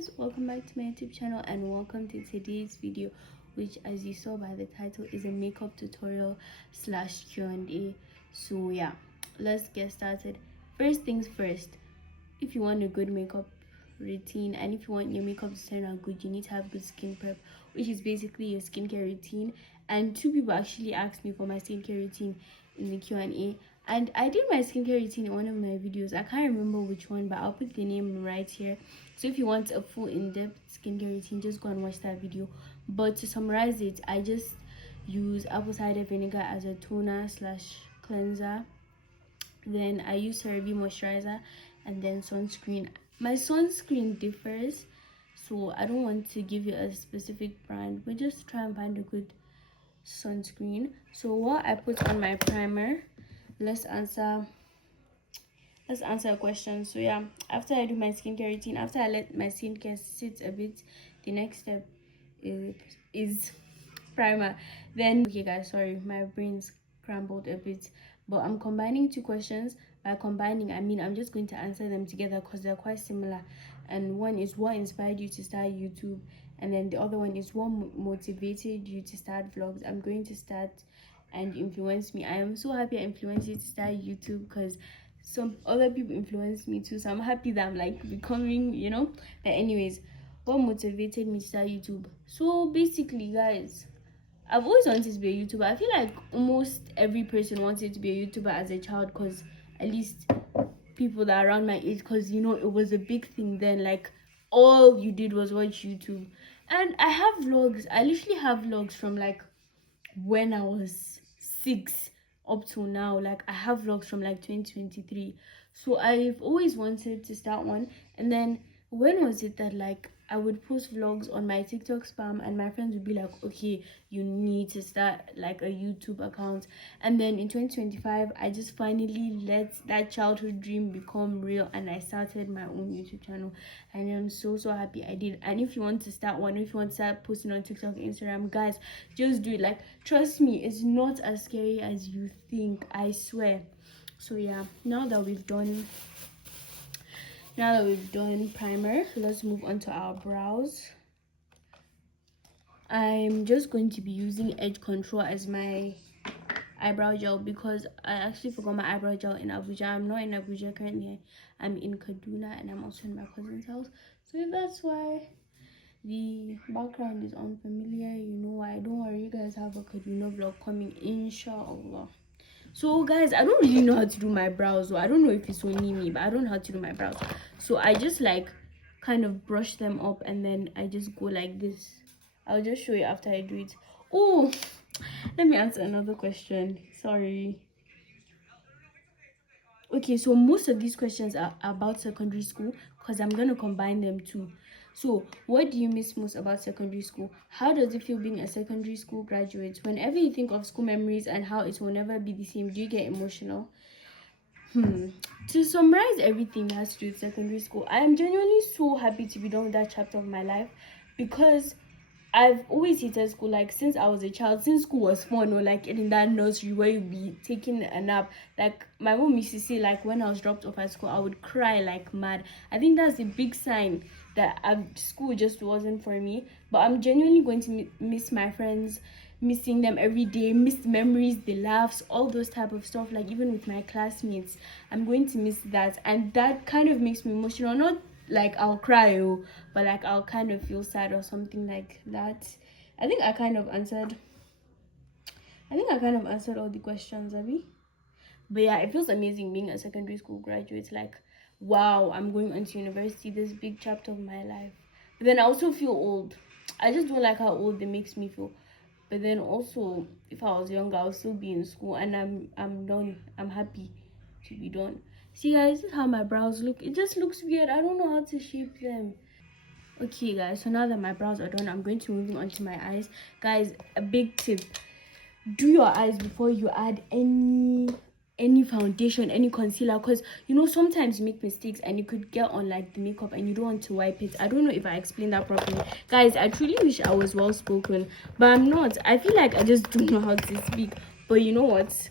guys, welcome back to my YouTube channel and welcome to today's video, which as you saw by the title is a makeup tutorial slash Q&A. So yeah, let's get started. First things first, if you want a good makeup routine and if you want your makeup to turn out good, you need to have good skin prep, which is basically your skincare routine. And two people actually asked me for my skincare routine in the Q&A, and I did my skincare routine in one of my videos. I can't remember which one, but I'll put the name right here. So if you want a full in-depth skincare routine, just go and watch that video. But to summarize it, I just use apple cider vinegar as a toner slash cleanser. Then I use CeraVe moisturizer and then sunscreen. My sunscreen differs, so I don't want to give you a specific brand, but just try and find a good sunscreen. So what I put on my primer, let's answer a question. So yeah, after I do my skincare routine, after I let my skincare sit a bit, the next step is primer. Then okay guys, sorry, my brain's scrambled a bit, but I'm combining two questions. By combining, I mean I'm just going to answer them together because they're quite similar. And one is, what inspired you to start YouTube? And then the other one is, what motivated you to start vlogs? I'm going to start and influence me. I am so happy I influenced you to start YouTube because some other people influenced me too, so I'm happy that I'm like becoming, but anyways, what motivated me to start YouTube? So basically guys, I've always wanted to be a YouTuber. I feel like almost every person wanted to be a YouTuber as a child, because at least people that are around my age, because it was a big thing then. Like all you did was watch YouTube. And I have vlogs. I literally have vlogs from like when I was 6 up to now. Like I have vlogs from like 2023. So I've always wanted to start one. And then when was it that like I would post vlogs on my TikTok spam and my friends would be like, okay, you need to start like a YouTube account. And then in 2025, I just finally let that childhood dream become real and I started my own YouTube channel. And I'm so happy I did. And if you want to start one, if you want to start posting on TikTok, Instagram, guys, just do it. Like, trust me, it's not as scary as you think, I swear. So yeah, now that we've done primer, let's move on to our brows. I'm just going to be using Edge Control as my eyebrow gel because I actually forgot my eyebrow gel in Abuja. I'm not in Abuja currently. I'm in Kaduna and I'm also in my cousin's house. So if that's why the background is unfamiliar, you know why. Don't worry, you guys have a Kaduna vlog coming, inshallah. So guys, I don't really know how to do my brows. I don't know if it's only me, but I don't know how to do my brows. So I just like kind of brush them up and then I just go like this. I'll just show you after I do it. Oh, let me answer another question. Sorry. Okay, so most of these questions are about secondary school because I'm going to combine them too. So, what do you miss most about secondary school? How does it feel being a secondary school graduate? Whenever you think of school memories and how it will never be the same, do you get emotional? To summarize everything that has to do with secondary school, I am genuinely so happy to be done with that chapter of my life because I've always hated school, like since I was a child, since school was fun, or like in that nursery where you'd be taking a nap. Like my mom used to say, like when I was dropped off at school, I would cry like mad. I think that's a big sign that school just wasn't for me. But I'm genuinely going to miss my friends, missing them every day, miss the memories, the laughs, all those type of stuff. Like even with my classmates, I'm going to miss that, and that kind of makes me emotional. Not like I'll cry, but like I'll kind of feel sad or something like that. I think I kind of answered all the questions, Abby. But yeah, it feels amazing being a secondary school graduate. Like, wow, I'm going on to university, this big chapter of my life. But then I also feel old. I just don't like how old it makes me feel. But then also, if I was younger, I'll still be in school, and I'm done. I'm happy to be done. See guys, this is how my brows look. It just looks weird. I don't know how to shape them. Okay guys, so now that my brows are done, I'm going to move on to my eyes. Guys, a big tip: do your eyes before you add any foundation, any concealer, because sometimes you make mistakes and you could get on like the makeup and you don't want to wipe it. I don't know if I explained that properly, guys. I truly wish I was well spoken, but I'm not. I feel like I just don't know how to speak. But you know what,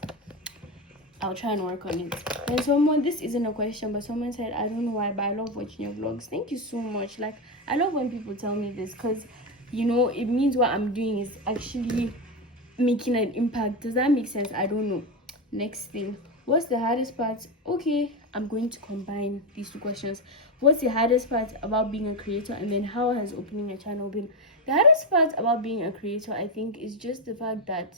I'll try and work on it. And this isn't a question, but someone said, I don't know why, but I love watching your vlogs. Thank you so much. Like, I love when people tell me this, because you know, it means what I'm doing is actually making an impact. Does that make sense? I don't know. Next thing, what's the hardest part? Okay, I'm going to combine these two questions. What's the hardest part about being a creator, and then how has opening a channel been? The hardest part about being a creator, I think, is just the fact that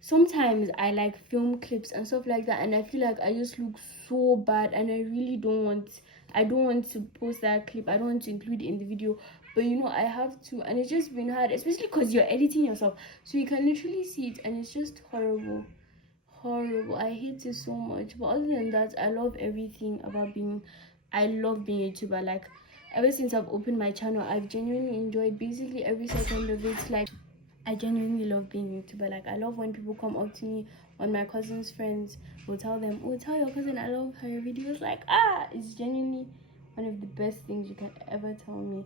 sometimes I like film clips and stuff like that, and I feel like I just look so bad, and I really don't want to post that clip. I don't want to include it in the video, but you know, I have to, and it's just been hard, especially because you're editing yourself, so you can literally see it, and it's just horrible. I hate it so much. But other than that, I love everything about I love being a YouTuber. Like, ever since I've opened my channel, I've genuinely enjoyed basically every second of it. Like, I genuinely love being a YouTuber. Like, I love when people come up to me, when my cousin's friends will tell them, oh, tell your cousin I love her videos. Like, it's genuinely one of the best things you can ever tell me.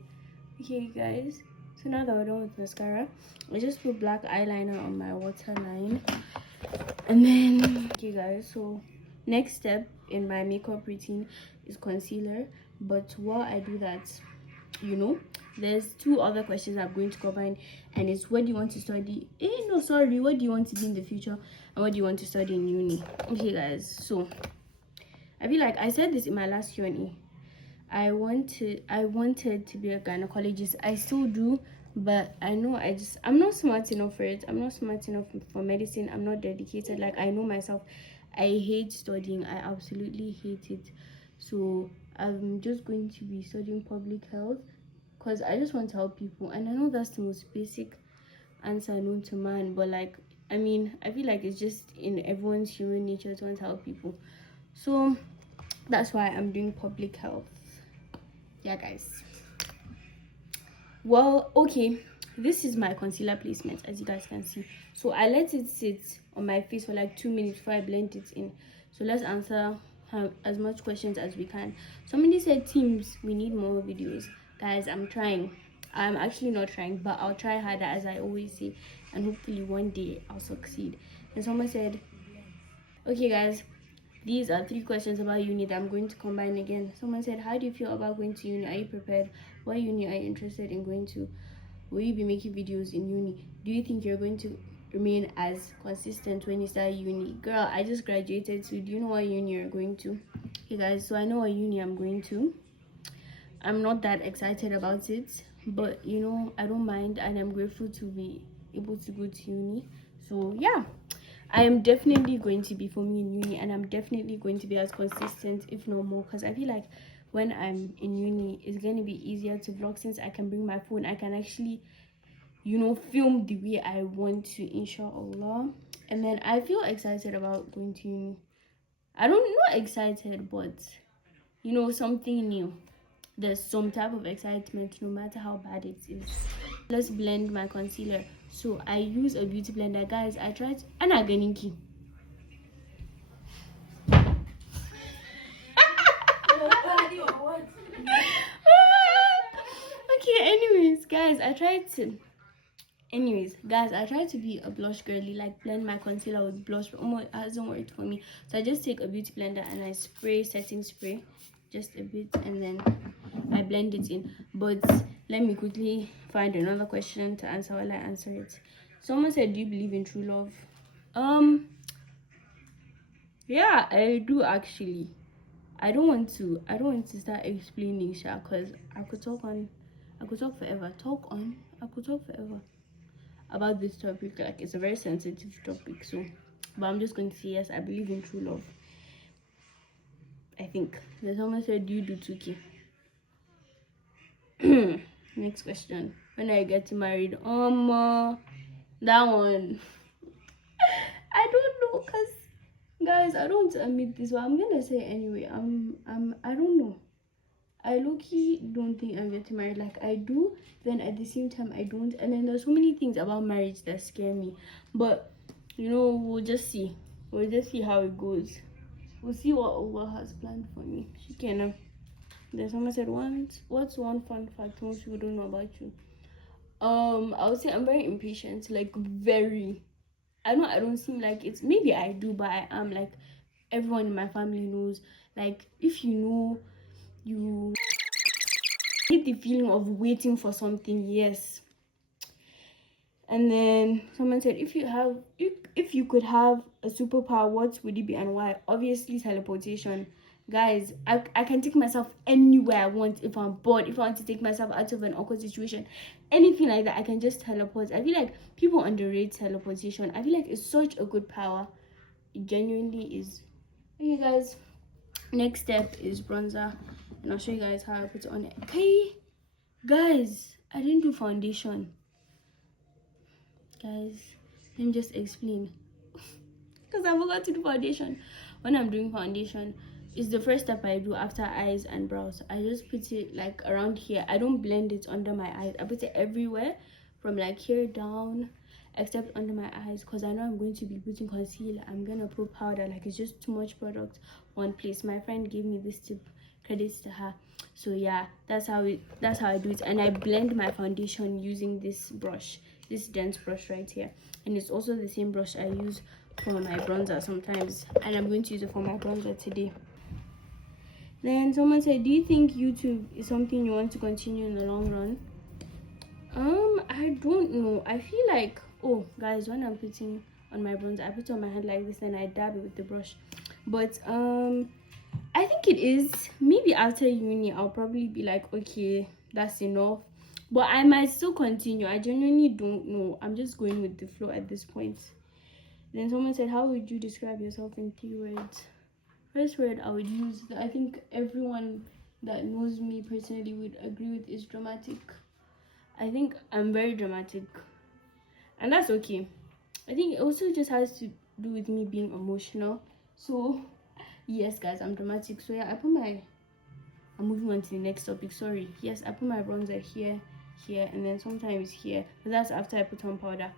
Okay, guys, so now that we're done with mascara, I just put black eyeliner on my waterline. And then, okay guys, so next step in my makeup routine is concealer. But while I do that, you know, there's two other questions I'm going to combine, and it's, what do you want to study? What do you want to be in the future, and what do you want to study in uni? Okay guys, so I feel like I said this in my last Q&A. I wanted to be a gynecologist. I still do, but I know I'm not smart enough for it. I'm not smart enough for medicine. I'm not dedicated. Like, I know myself. I hate studying. I absolutely hate it. So I'm just going to be studying public health, because I just want to help people. And I know that's the most basic answer known to man, but like, I mean, I feel like it's just in everyone's human nature to want to help people. So that's why I'm doing public health. Yeah guys, well, okay, this is my concealer placement, as you guys can see. So I let it sit on my face for like 2 minutes before I blend it in. So let's answer as much questions as we can. Somebody said, teams, we need more videos. Guys, I'm trying. I'm actually not trying, but I'll try harder, as I always say, and hopefully one day I'll succeed. And someone said, okay guys, these are 3 questions about uni that I'm going to combine again. Someone said, how do you feel about going to uni? Are you prepared? What uni are you interested in going to? Will you be making videos in uni? Do you think you're going to remain as consistent when you start uni? Girl, I just graduated, so do you know what uni you're going to? Okay guys, so I know what uni I'm going to. I'm not that excited about it, but you know, I don't mind, and I'm grateful to be able to go to uni. So yeah, I am definitely going to be filming in uni, and I'm definitely going to be as consistent, if not more, because I feel like when I'm in uni, it's going to be easier to vlog, since I can bring my phone. I can actually, you know, film the way I want to, inshallah. And then I feel excited about going to uni. I'm not excited, but you know, something new. There's some type of excitement, no matter how bad it is. Let's blend my concealer. So I use a beauty blender, guys. I tried Anaganiki. Okay, anyways, guys, I tried to be a blush girly, like blend my concealer with blush, but almost it hasn't worked for me. So I just take a beauty blender and I spray setting spray just a bit, and then I blend it in. But let me quickly find another question to answer while I answer it. Someone said, do you believe in true love? Yeah, I do actually. I don't want to start explaining, Sha, because I could talk forever about this topic. Like, it's a very sensitive topic. So, but I'm just going to say, yes, I believe in true love. I think. Then someone said, do you do 2K? Next question. When I get married? That one. I don't know, cause guys, I don't want to admit this, but I'm gonna say anyway. I don't know. I low-key don't think I'm getting married. Like, I do, then at the same time I don't. And then there's so many things about marriage that scare me. But you know, we'll just see. We'll just see how it goes. We'll see what Allah has planned for me. Shikena. Then someone said, what's one fun fact most people don't know about you? I would say I'm very impatient. Like, very. I know I don't seem like it. Maybe I do, but I am. Like, everyone in my family knows. Like, if you know, you hate the feeling of waiting for something. Yes. And then someone said, if you could have a superpower, what would it be and why? Obviously teleportation. Guys, I can take myself anywhere I want. If I'm bored, if I want to take myself out of an awkward situation, anything like that, I can just teleport. I feel like people underrate teleportation. I feel like it's such a good power. It genuinely is. Okay guys, next step is bronzer, and I'll show you guys how I put it on. Okay guys, I didn't do foundation. Guys, let me just explain, because I forgot to do foundation. When I'm doing foundation, it's the first step I do after eyes and brows. I just put it like around here. I don't blend it under my eyes. I put it everywhere, from like here down, except under my eyes, because I know I'm going to be putting concealer. I'm gonna put powder. Like, it's just too much product one place. My friend gave me this tip, credits to her. So yeah, that's how I do it. And I blend my foundation using this brush, this dense brush right here, and it's also the same brush I use for my bronzer sometimes, and I'm going to use it for my bronzer today. Then someone said, do you think YouTube is something you want to continue in the long run? I don't know. I feel like, oh guys, when I'm putting on my bronzer, I put it on my hand like this and I dab it with the brush. But I think it is. Maybe after uni I'll probably be like, okay, that's enough, but I might still continue. I genuinely don't know. I'm just going with the flow at this point. Then someone said, how would you describe yourself in 3 words? First word I would use, I think everyone that knows me personally would agree with, is dramatic. I think I'm very dramatic, and that's okay. I think it also just has to do with me being emotional. So yes guys, I'm dramatic. So yeah, I'm moving on to the next topic. Sorry. Yes, I put my bronzer here, and then sometimes here, but that's after I put on powder.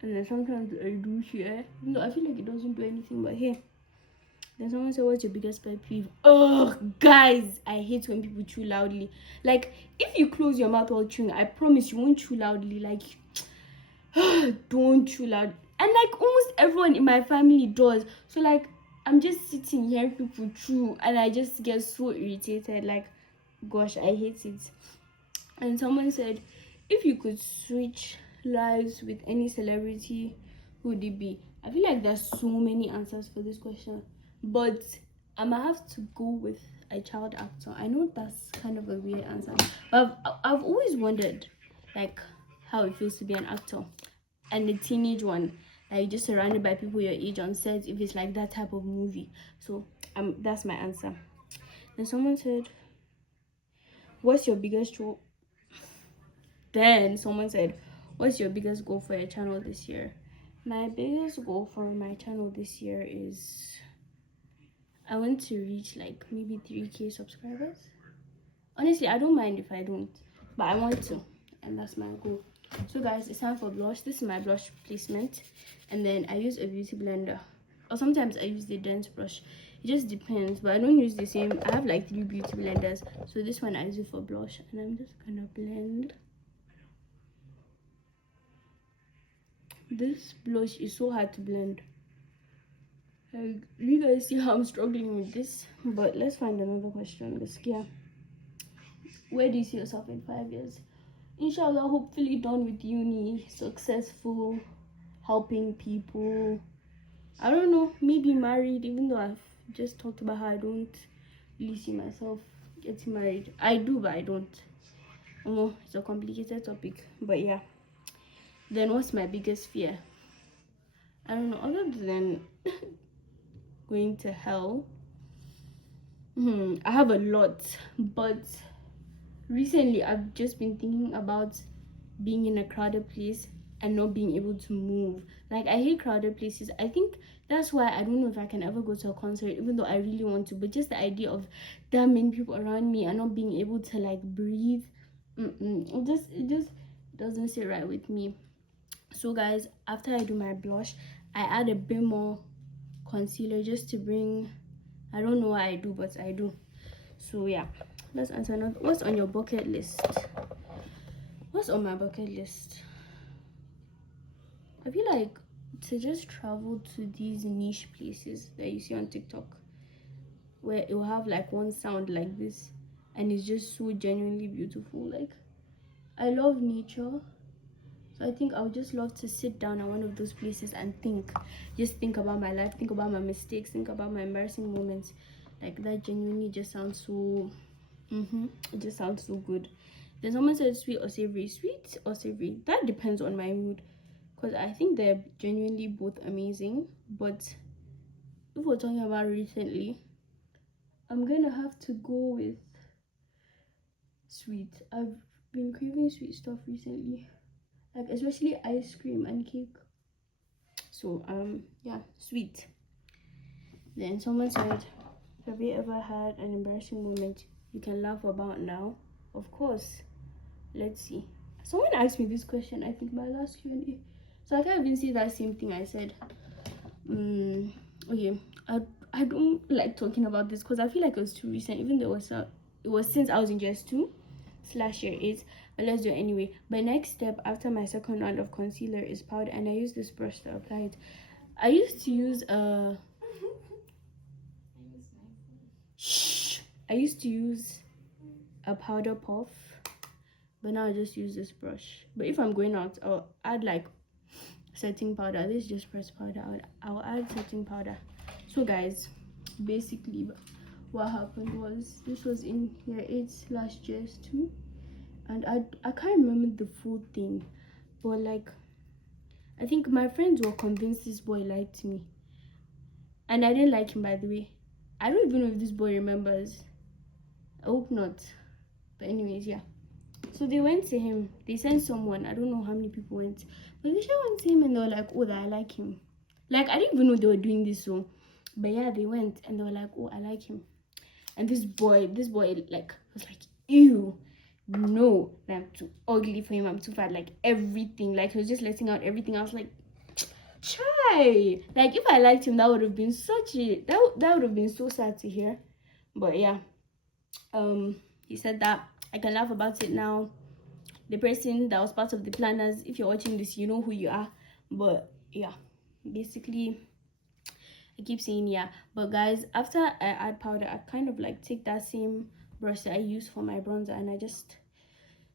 And then sometimes I do here. No, I feel like it doesn't do anything, but here. Then someone said, what's your biggest pet peeve? Oh guys, I hate when people chew loudly. Like, if you close your mouth while chewing, I promise you won't chew loudly. Like, don't chew loud. And like almost everyone in my family does. So like, I'm just sitting here, people chew, and I just get so irritated. Like, gosh, I hate it. And someone said, if you could switch lives with any celebrity, who would it be? I feel like there's so many answers for this question, but I might have to go with a child actor. I know that's kind of a weird answer, but I've always wondered like how it feels to be an actor, and a teenage one, like just surrounded by people your age on set, if it's like that type of movie. So that's my answer. Then someone said, what's your biggest goal? Then someone said, what's your biggest goal for your channel this year? My biggest goal for my channel this year is, I want to reach like maybe 3K subscribers. Honestly, I don't mind if I don't, but I want to, and that's my goal. So guys, it's time for blush. This is my blush placement, and then I use a beauty blender, or sometimes I use the dense brush. It just depends, but I don't use the same. I have like 3 beauty blenders, so this one I use it for blush, and I'm just gonna blend. This blush is so hard to blend. Like, you guys see how I'm struggling with this? But let's find another question. Yeah, where do you see yourself in 5 years? Inshallah, hopefully done with uni, successful, helping people. I don't know, maybe married, even though I've just talked about how I don't really see myself getting married. I do, but I don't. It's a complicated topic, but yeah. Then what's my biggest fear? I don't know, other than going to hell. I have a lot, but recently I've just been thinking about being in a crowded place and not being able to move. Like, I hate crowded places. I think that's why I don't know if I can ever go to a concert, even though I really want to. But just the idea of that many people around me and not being able to like breathe, it just doesn't sit right with me. So guys, after I do my blush, I add a bit more concealer just to bring, I don't know why I do, but I do. So yeah, let's answer another. What's on your bucket list? What's on my bucket list? I feel like to just travel to these niche places that you see on TikTok, where it will have like one sound like this, and it's just so genuinely beautiful. Like, I love nature, so I think I would just love to sit down at one of those places and think about my life, think about my mistakes, think about my embarrassing moments. Like, that genuinely just sounds so it just sounds so good. Then someone said sweet or savory. Sweet or savory, that depends on my mood, because I think they're genuinely both amazing. But if we're talking about recently, I'm gonna have to go with sweet. I've been craving sweet stuff recently, like especially ice cream and cake. So yeah, sweet. Then someone said, have you ever had an embarrassing moment you can laugh about now? Of course. Let's see. Someone asked me this question, I think my last Q&A, so I can't even say that same thing I said. Okay, I don't like talking about this because I feel like it was too recent, even though it was since I was in JS2/year 8. But let's do it anyway. My next step after my second round of concealer is powder, and I use this brush to apply it. I used to use a powder puff, but now I just use this brush. But if I'm going out, I'll add like setting powder. This is just pressed powder. I'll add setting powder. So guys, basically what happened was, this was in year 8/JS2, and I can't remember the full thing, but like, I think my friends were convinced this boy liked me, and I didn't like him, by the way. I don't even know if this boy remembers. I hope not. But anyways, yeah. So they went to him. They sent someone. I don't know how many people went, but they went to him and they were like, oh, that I like him. Like, I didn't even know they were doing this. So, but yeah, they went and they were like, oh, I like him. And this boy like was like, ew, no, I'm too ugly for him, I'm too fat, like everything. Like, he was just letting out everything. I was like, try. Like, if I liked him, that would have been that would have been so sad to hear. But yeah, he said that. I can laugh about it now. The person that was part of the planners, if you're watching this, you know who you are. But yeah, basically, I keep saying yeah. But guys, after I add powder, I kind of like take that same brush that I use for my bronzer and I just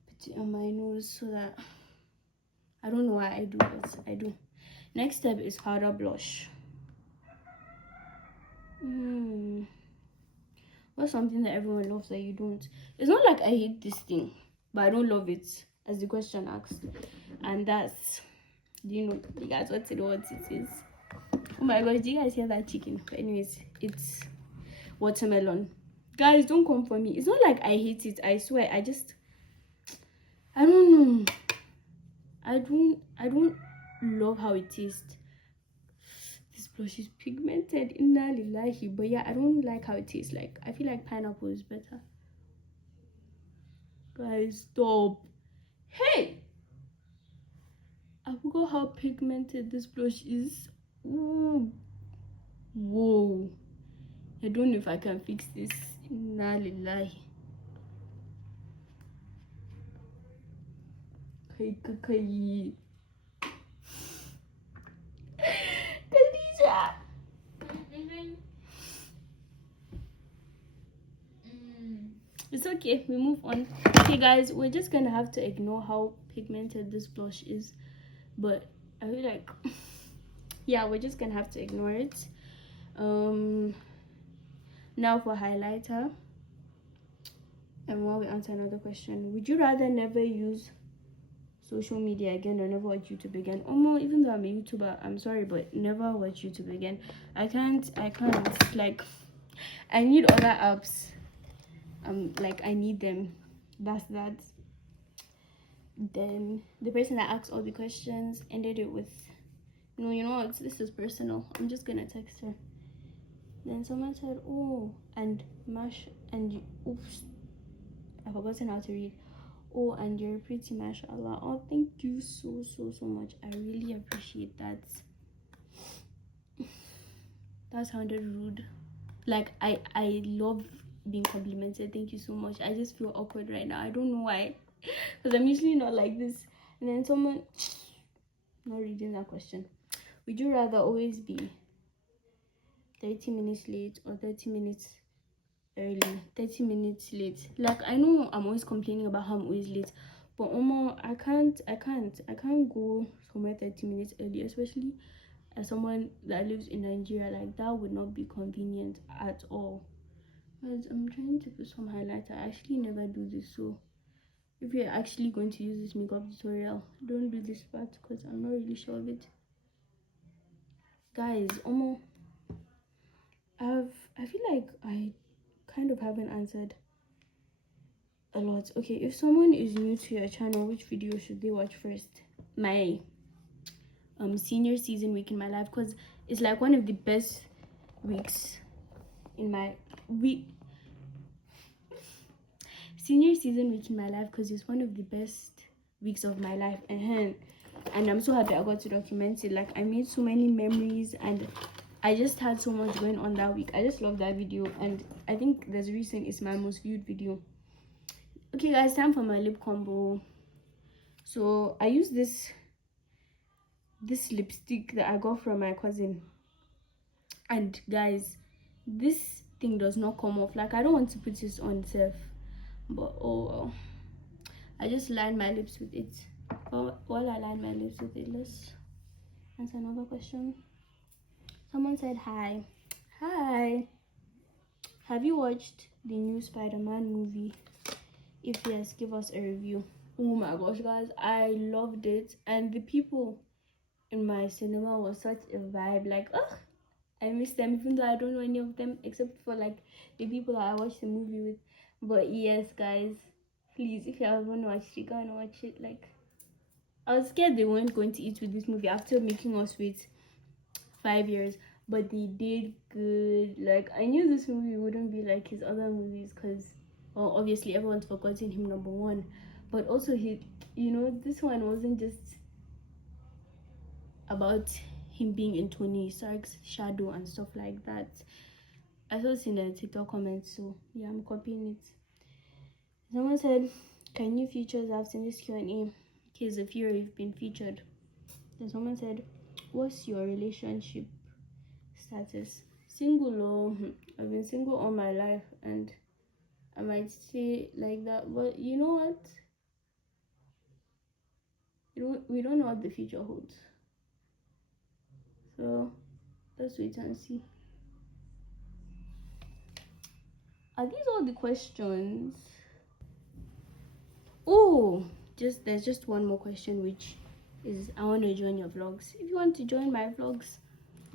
put it on my nose, so that, I don't know why I do, but I do. Next step is powder blush. What's something that everyone loves that you don't? It's not like I hate this thing, but I don't love it, as the question asks. And that's, you guys want to know what it is? Oh my gosh, do you guys hear that chicken? But anyways, it's watermelon. Guys, don't come for me. It's not like I hate it, I swear. I don't know. I don't love how it tastes. This blush is pigmented, inna lillahi. But yeah, I don't like how it tastes. Like, I feel like pineapple is better. Guys, stop. Hey, I forgot how pigmented this blush is. Ooh. Whoa, I don't know if I can fix this. Inna lillahi. Khadija. It's okay, we move on. Okay guys, we're just gonna have to ignore how pigmented this blush is, but I feel like yeah, we're just gonna have to ignore it. Now for highlighter, and while we answer another question, would you rather never use social media again or never watch YouTube again? Even though I'm a YouTuber, I'm sorry, but never watch YouTube again. I can't, like, I need other apps. Like, I need them. That's that. Then the person that asked all the questions ended it with, no, you know what, this is personal, I'm just gonna text her. Then someone said, oh, and mash, and oops, I've forgotten how to read. Oh, and you're pretty, mashallah. Oh, thank you so much. I really appreciate that. That sounded rude. Like, I love being complimented. Thank you so much. I just feel awkward right now. I don't know why, because I'm usually not like this. And then someone, not reading that question. Would you rather always be 30 minutes late or 30 minutes early? 30 minutes late. Like, I know I'm always complaining about how I'm always late, but I can't go somewhere 30 minutes early, especially as someone that lives in Nigeria. Like, that would not be convenient at all. Guys, I'm trying to put some highlighter. I actually never do this, so if you're actually going to use this makeup tutorial, don't do this part because I'm not really sure of it. Guys, I feel like I kind of haven't answered a lot. Okay, if someone is new to your channel, which video should they watch first? My senior season week in my life, because it's like one of the best weeks in my senior season week in my life, because it's one of the best weeks of my life. And I'm so happy I got to document it. Like, I made so many memories and I just had so much going on that week. I just love that video, and I think there's a reason it's my most viewed video. Okay guys, time for my lip combo. So I use this lipstick that I got from my cousin, and guys, this thing does not come off. Like, I don't want to put this on self, but oh well. I just line my lips with it. While I line my lips with it, let's answer another question. Someone said hi. Have you watched the new Spider-Man movie? If yes, give us a review. Oh my gosh guys, I loved it, and the people in my cinema was such a vibe. Like, ugh, I miss them, even though I don't know any of them except for like the people that I watched the movie with. But yes guys, please, if you haven't watched it, go and watch it. Like, I was scared they weren't going to eat with this movie after making us wait 5 years, but they did good. Like, I knew this movie wouldn't be like his other movies because, well, obviously everyone's forgotten him, number one, but also this one wasn't just about him being in Tony Stark's shadow and stuff like that. I saw this in the TikTok comments, so yeah, I'm copying it. Someone said, can you features? I've seen this Q&A. Case of fear, you've been featured. Then someone said, what's your relationship status? Single. Oh, I've been single all my life, and I might say like that, but you know what, we don't know what the future holds, so let's wait and see. Are these all the questions? Oh, there's just one more question, which is, I want to join your vlogs. If you want to join my vlogs,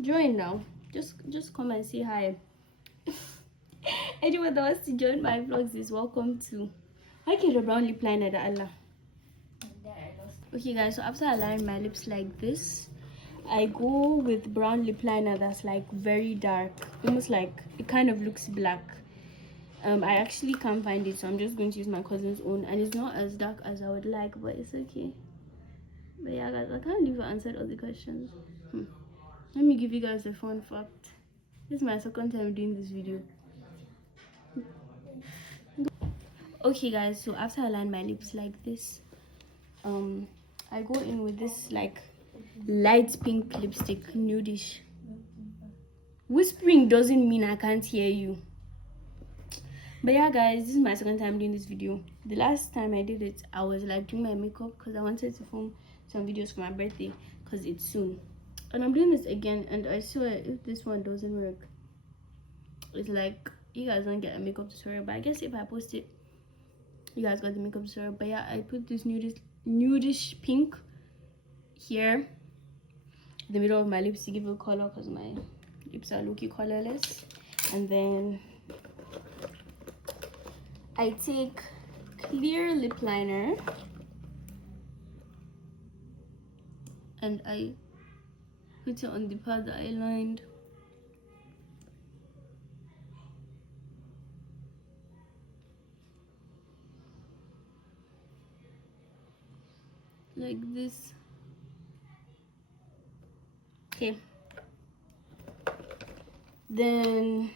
join now. Just come and say hi. Anyone that wants to join my vlogs is welcome to. I get a brown lip liner that Allah. Okay guys, so after I line my lips like this, I go with brown lip liner that's like very dark, almost like it kind of looks black. I actually can't find it, so I'm just going to use my cousin's own, and it's not as dark as I would like, but it's okay. But yeah guys, I can't believe I answered all the questions. Let me give you guys a fun fact. This is my second time doing this video. Okay guys, so after I line my lips like this, I go in with this like light pink lipstick, nudish. Whispering doesn't mean I can't hear you. But yeah guys, this is my second time doing this video. The last time I did it, I was like doing my makeup because I wanted to film some videos for my birthday because it's soon. And I'm doing this again, and I swear if this one doesn't work, it's like you guys don't get a makeup tutorial. But I guess if I post it, you guys got the makeup tutorial. But yeah, I put this nudish pink here in the middle of my lips to give it color because my lips are looking colorless. And then I take clear lip liner and I put it on the part that I lined. Like this. Okay. Then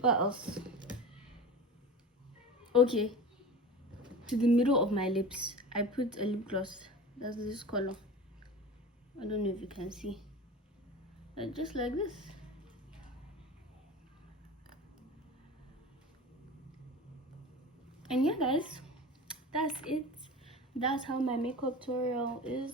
what else? Okay. To the middle of my lips, I put a lip gloss. That's this color. I don't know if you can see. just like this. And yeah guys, that's it. That's how my makeup tutorial is,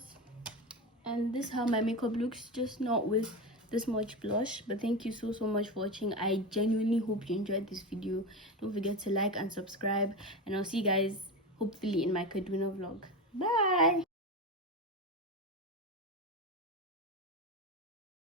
and this is how my makeup looks, just not with this much blush. But thank you so much for watching. I genuinely hope you enjoyed this video. Don't forget to like and subscribe, and I'll see you guys hopefully in my Kaduna vlog. Bye.